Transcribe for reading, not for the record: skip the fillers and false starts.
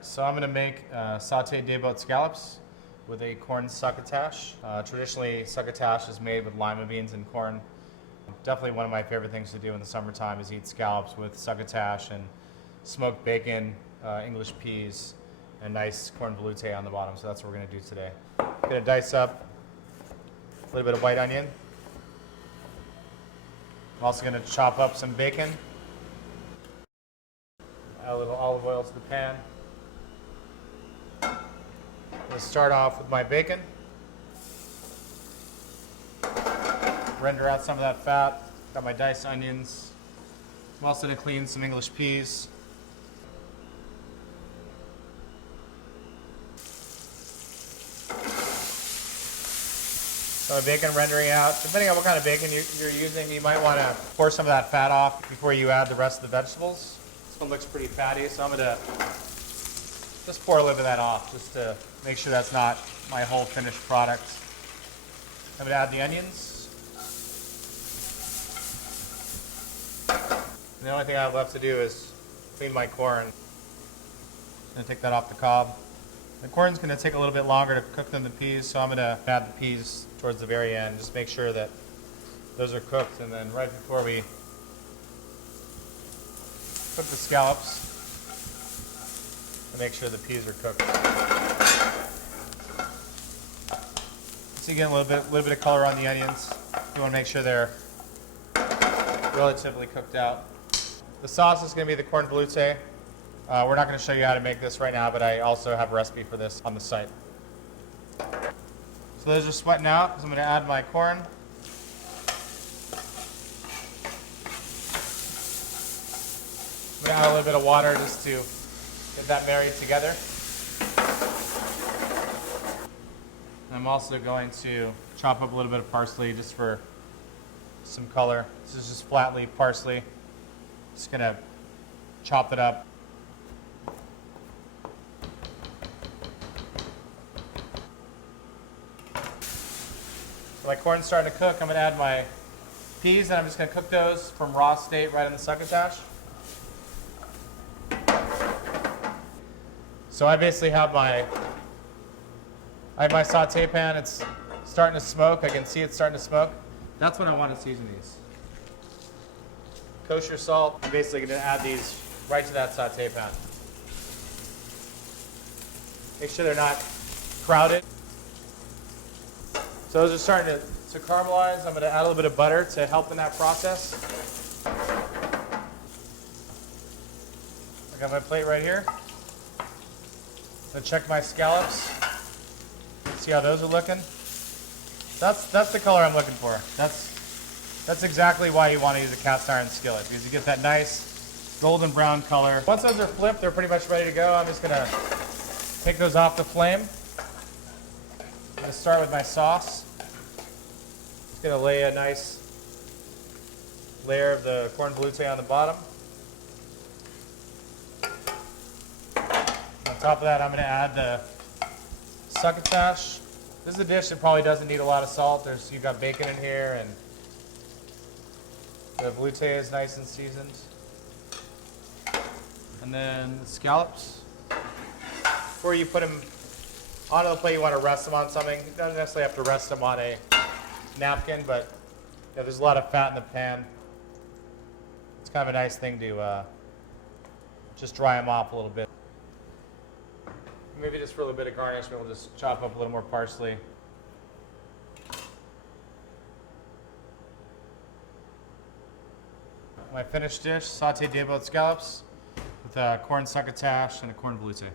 So I'm going to make sauteed day-boat scallops with a corn succotash. Traditionally, succotash is made with lima beans and corn. Definitely one of my favorite things to do in the summertime is eat scallops with succotash and smoked bacon, English peas, and nice corn velouté on the bottom. So that's what we're going to do today. Going to dice up a little bit of white onion. I'm also going to chop up some bacon. Add a little olive oil to the pan. I'm going to start off with my bacon. Render out some of that fat. Got my diced onions. I'm also going to clean some English peas. So bacon rendering out. Depending on what kind of bacon you're using, you might want to pour some of that fat off before you add the rest of the vegetables. This one looks pretty fatty, so I'm going to just pour a little bit of that off just to make sure that's not my whole finished product. I'm going to add the onions. And the only thing I have left to do is clean my corn. I'm going to take that off the cob. The corn's going to take a little bit longer to cook than the peas, so I'm going to add the peas towards the very end. Just make sure that those are cooked, and then right before we cook the scallops, to make sure the peas are cooked. So you get a little bit of color on the onions. You want to make sure they're relatively cooked out. The sauce is going to be the corn velouté. We're not going to show you how to make this right now, but I also have a recipe for this on the site. So those are sweating out, so I'm going to add my corn. I'm going to add a little bit of water just to get that married together. And I'm also going to chop up a little bit of parsley just for some color. This is just flat leaf parsley. Just going to chop it up. My corn's starting to cook. I'm going to add my peas, and I'm just going to cook those from raw state right in the succotash. So I basically have my saute pan. It's starting to smoke. I can see it starting to smoke. That's what I want to season these. Kosher salt. I'm basically going to add these right to that saute pan. Make sure they're not crowded. So those are starting to caramelize. I'm going to add a little bit of butter to help in that process. I got my plate right here. I'm going to check my scallops. See how those are looking. That's the color I'm looking for. That's exactly why you want to use a cast iron skillet, because you get that nice golden brown color. Once those are flipped, they're pretty much ready to go. I'm just going to take those off the flame. I'm going to start with my sauce. Just going to lay a nice layer of the corn velouté on the bottom. On top of that, I'm going to add the succotash. This is a dish that probably doesn't need a lot of salt. You've got bacon in here, and the velouté is nice and seasoned. And then the scallops. Before you put them onto the plate, you want to rest them on something. You don't necessarily have to rest them on a napkin, but there's a lot of fat in the pan. It's kind of a nice thing to just dry them off a little bit. Maybe just for a little bit of garnish, we'll just chop up a little more parsley. My finished dish, sauteed day-boat scallops with corn succotash and a corn velouté.